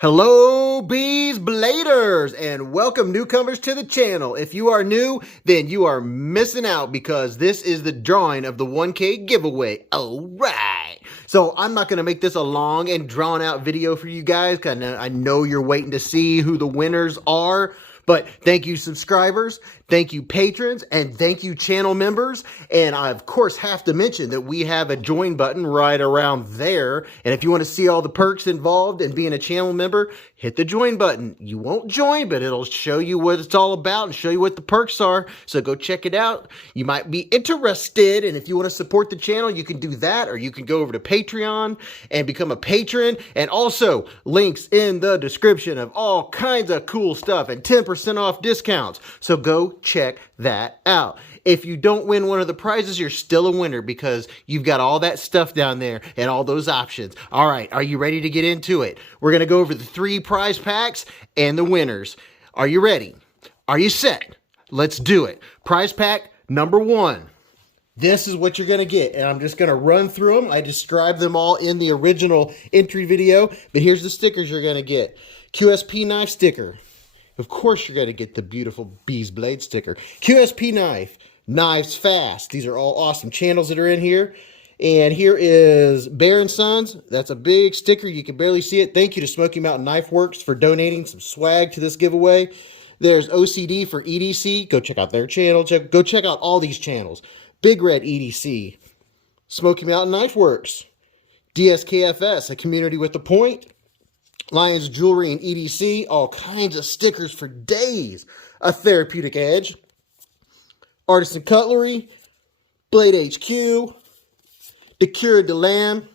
Hello, Beez Bladers, and welcome newcomers to the channel. If you are new, then you are missing out because this is the drawing of the 1K giveaway. All right. So I'm not going to make this a long and drawn out video for you guys because I know you're waiting to see who the winners are. But thank you, subscribers, thank you, patrons, and thank you, channel members. And I, of course, have to mention that we have a join button right around there. And if you want to see all the perks involved in being a channel member, hit the join button. You won't join, but it'll show you what it's all about and show you what the perks are. So go check it out. You might be interested. And if you want to support the channel, you can do that. Or you can go over to Patreon and become a patron. And also, links in the description of all kinds of cool stuff and 10% off discounts. So go check that out. If you don't win one of the prizes, you're still a winner because you've got all that stuff down there and all those options. All right, are you ready to get into it? We're going to go over the 3 prize packs and the winners. Are you ready? Are you set? Let's do it. Prize pack number 1. This is what you're going to get, and I'm just going to run through them. I described them all in the original entry video, but here's the stickers you're going to get. QSP knife sticker. Of course, you're going to get the beautiful Beez Blades sticker. QSP knife. Knives Fast. These are all awesome channels that are in here. And here is Bear & Sons. That's a big sticker. You can barely see it. Thank you to Smoky Mountain Knife Works for donating some swag to this giveaway. There's OCD for EDC. Go check out their channel. Go check out all these channels. Big Red EDC. Smoky Mountain Knife Works. DSKFS, a community with a point. Lions Jewelry and EDC, all kinds of stickers for days. A Therapeutic Edge, Artisan Cutlery, Blade HQ, The Cure de Lamb,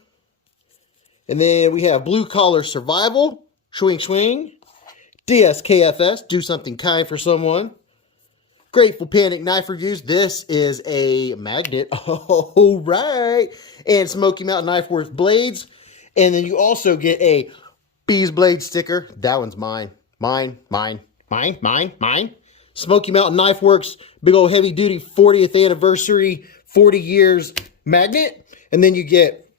and then we have Blue Collar Survival, Swing, DSKFS, Do Something Kind for Someone, Grateful Panic Knife Reviews, this is a magnet, all right, and Smoky Mountain Knife Works Blades, and then you also get a Beez Blade sticker. That one's mine. Mine. Smoky Mountain Knife Works, big old heavy duty 40th anniversary, 40 years magnet. And then you get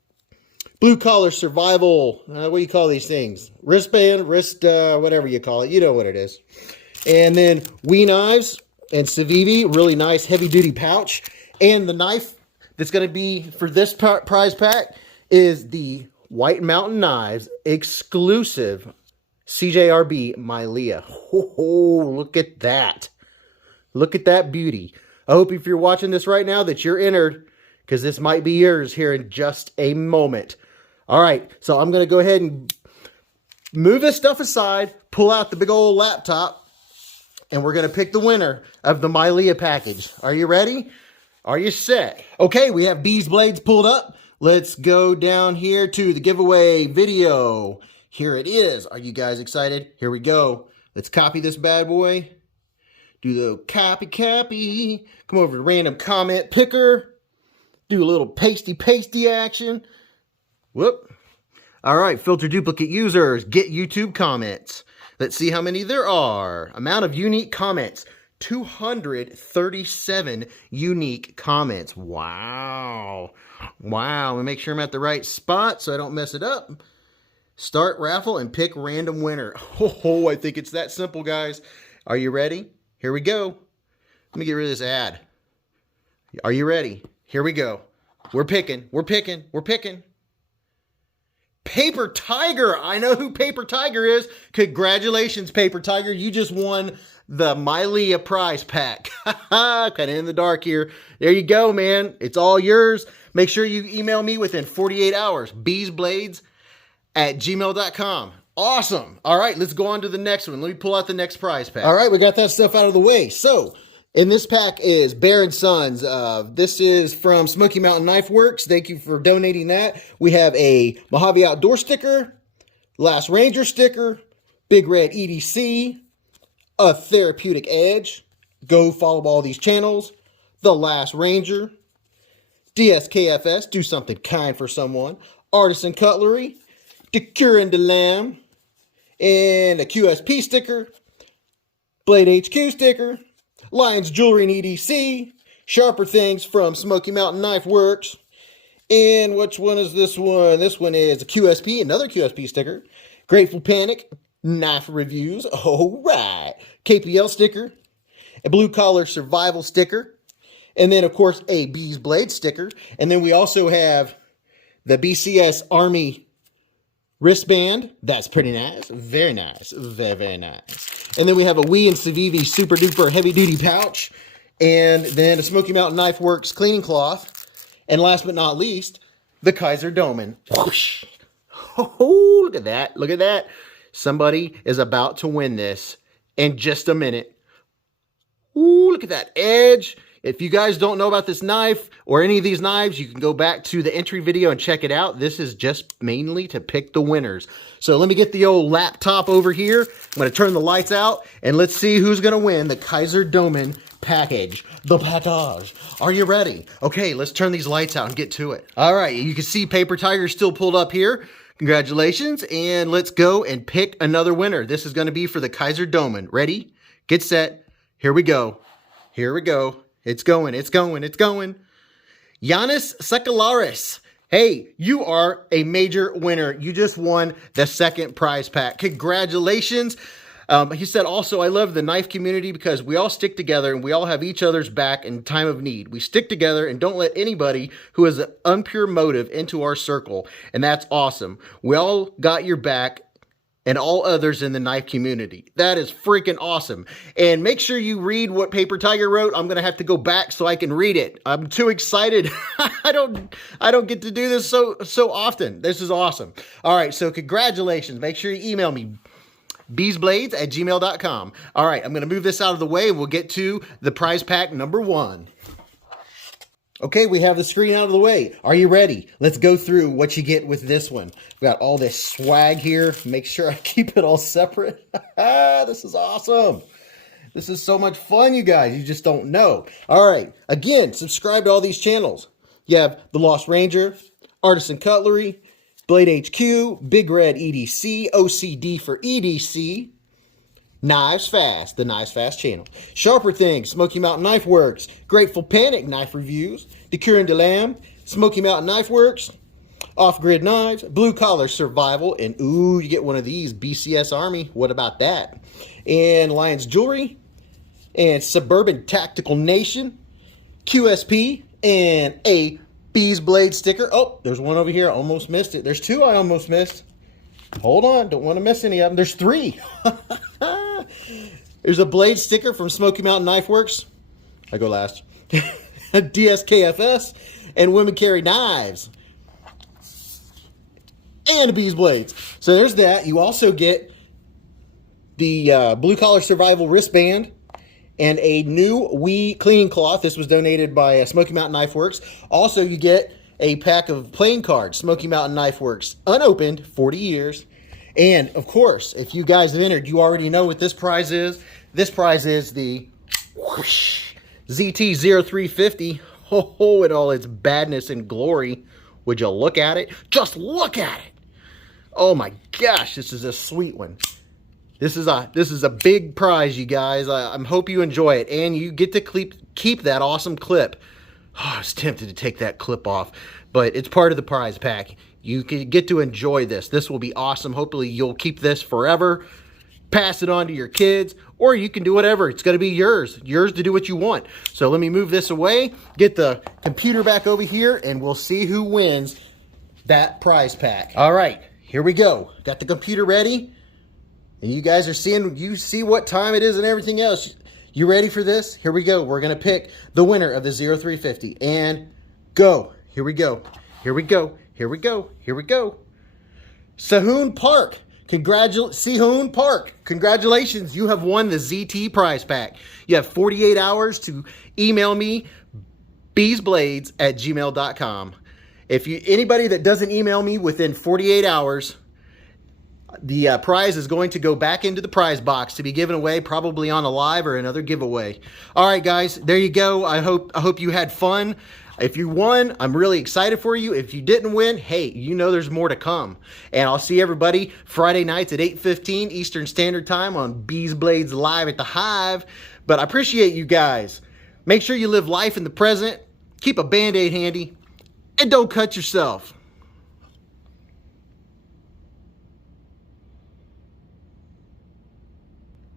Blue Collar Survival, what do you call these things? Wristband, whatever you call it. You know what it is. And then Wee Knives and Civivi, really nice heavy duty pouch. And the knife that's going to be for this prize pack is the White Mountain Knives exclusive CJRB Mylea. Oh, look at that. Look at that beauty. I hope if you're watching this right now that you're entered because this might be yours here in just a moment. All right, so I'm going to go ahead and move this stuff aside, pull out the big old laptop, and we're going to pick the winner of the Mylea package. Are you ready? Are you set? Okay, we have Beez Blades pulled up. Let's go down here to the giveaway video. Here it is. Are you guys excited? Here we go. Let's copy this bad boy. Do the copy. Come over to random comment picker. Do a little pasty action. Whoop. All right, filter duplicate users. Get YouTube comments. Let's see how many there are. Amount of unique comments. 237 unique comments. Wow. Wow. Let me make sure I'm at the right spot so I don't mess it up. Start raffle and pick random winner. Oh, I think it's that simple, guys. Are you ready? Here we go. Let me get rid of this ad. Are you ready? Here we go. We're picking. Paper Tiger. I know who Paper Tiger is. Congratulations, Paper Tiger. You just won the Mylea prize pack. Kind of in the dark here. There you go, man. It's all yours. Make sure you email me within 48 hours. beezblades@gmail.com. Awesome. All right, let's go on to the next one. Let me pull out the next prize pack. All right, we got that stuff out of the way. So, in this pack is Bear & Sons. This is from Smoky Mountain Knife Works. Thank you for donating that. We have a Mojave Outdoor sticker, Last Ranger sticker, Big Red EDC, a Therapeutic Edge. Go follow all these channels. The Last Ranger, DSKFS, Do Something Kind for Someone, Artisan Cutlery, The Cure de Lamb, and a QSP sticker, Blade HQ sticker, Lions Jewelry and EDC, Sharper Things from Smoky Mountain Knife Works, and which one is this one? This one is a QSP, another QSP sticker, Grateful Panic, knife reviews, all right. KPL sticker, a blue collar survival sticker, and then of course a Beez Blade sticker. And then we also have the BCS Army wristband. That's pretty nice. Very nice. Very, very nice. And then we have a Wee and Civivi super duper heavy duty pouch. And then a Smoky Mountain Knife Works cleaning cloth. And last but not least, the Kaiser Domen. Whoosh. Oh, look at that. Look at that. Somebody is about to win this in just a minute. Ooh, look at that edge. If you guys don't know about this knife or any of these knives, you can go back to the entry video and check it out. This is just mainly to pick the winners. So let me get the old laptop over here. I'm going to turn the lights out and let's see who's going to win the Kaiser Domen package. The package. Are you ready? Okay, let's turn these lights out and get to it. All right, you can see Paper Tiger still pulled up here. Congratulations, and let's go and pick another winner. This is going to be for the Kaiser Domen. Ready? Get set. Here we go. Here we go. It's going, it's going, it's going. Giannis Sakalaris. Hey, you are a major winner. You just won the second prize pack. Congratulations. He said also, I love the knife community because we all stick together and we all have each other's back in time of need. We stick together and don't let anybody who has an impure motive into our circle. And that's awesome. We all got your back and all others in the knife community. That is freaking awesome. And make sure you read what Paper Tiger wrote. I'm going to have to go back so I can read it. I'm too excited. I don't get to do this so often. This is awesome. All right, so congratulations. Make sure you email me, beezblades@gmail.com. All right, I'm going to move this out of the way and we'll get to the prize pack number 1. Okay, we have the screen out of the way. Are you ready? Let's go through what you get with this one. We got all this swag here. Make sure I keep it all separate. This is awesome. This is so much fun, you guys. You just don't know. All right, again, subscribe to all these channels. You have The Lost Ranger, Artisan Cutlery, Blade HQ, Big Red EDC, OCD for EDC, Knives Fast, the Knives Fast channel. Sharper Things, Smoky Mountain Knife Works. Grateful Panic Knife Reviews. Decure and Delam, Smoky Mountain Knife Works. Off-Grid Knives. Blue Collar Survival. And ooh, you get one of these, BCS Army. What about that? And Lions Jewelry. And Suburban Tactical Nation. QSP. And a Beez Blade sticker. Oh, there's one over here. I almost missed it. There's 2 I almost missed. Hold on. Don't want to miss any of them. There's 3. There's a blade sticker from Smoky Mountain Knife Works. I go last. DSKFS and Women Carry Knives. And Beez Blades. So there's that. You also get the Blue Collar Survival wristband and a new Wee cleaning cloth. This was donated by Smoky Mountain Knife Works. Also, you get a pack of playing cards, Smoky Mountain Knife Works, unopened, 40 years. And, of course, if you guys have entered, you already know what this prize is. This prize is the whoosh, ZT-0350. Ho, in all its badness and glory. Would you look at it? Just look at it. Oh, my gosh, this is a sweet one. This is a big prize, you guys. I hope you enjoy it. And you get to keep that awesome clip. Oh, I was tempted to take that clip off, but it's part of the prize pack. You can get to enjoy this. This will be awesome. Hopefully you'll keep this forever. Pass it on to your kids, or you can do whatever. It's going to be yours. Yours to do what you want. So let me move this away, get the computer back over here, and we'll see who wins that prize pack. All right, here we go. Got the computer ready, and you guys are seeing, you see what time it is and everything else. You ready for this? Here we go. We're going to pick the winner of the 0350. And go. Here we go. Here we go. Here we go. Here we go. Sehun Park. Sehun Park. Congratulations. You have won the ZT prize pack. You have 48 hours to email me, beezblades@gmail.com. If anybody that doesn't email me within 48 hours, the prize is going to go back into the prize box to be given away, probably on a live or another giveaway. All right, guys, there you go. I hope you had fun. If you won, I'm really excited for you. If you didn't win, hey, you know there's more to come. And I'll see everybody Friday nights at 8:15 Eastern Standard Time on Beez Blades Live at the Hive. But I appreciate you guys. Make sure you live life in the present. Keep a Band-Aid handy. And don't cut yourself.